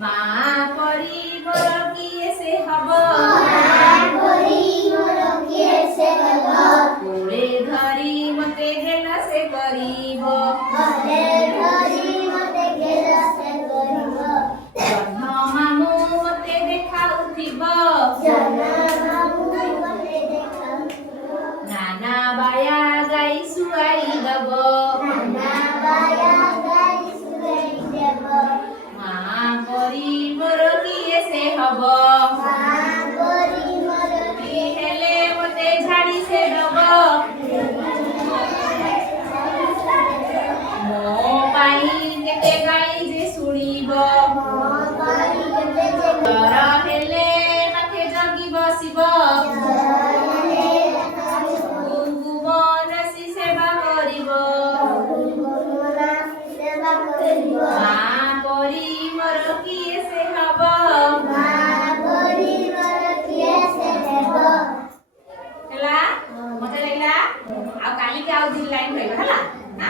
माँ परी मोर किए से हब कोड़े धरी मते गेला से करीब जह्न मामू मते देखाउथिब नाना बाया गाई सुआई दब माँ परी मोर किए से हब हेले मते झाड़ी से दब मो पाई केते गाई जे सुणीब डर हेले माथे जगी बसिब गुबनसी सेवा करिब माँ परी मोर किए से हब ହେଲା ମତେ ଲାଗିଲା ଆଉ କାଲିକି ଆଉ ଦି ଲାଇନ୍ କହିବ ହେଲା ନା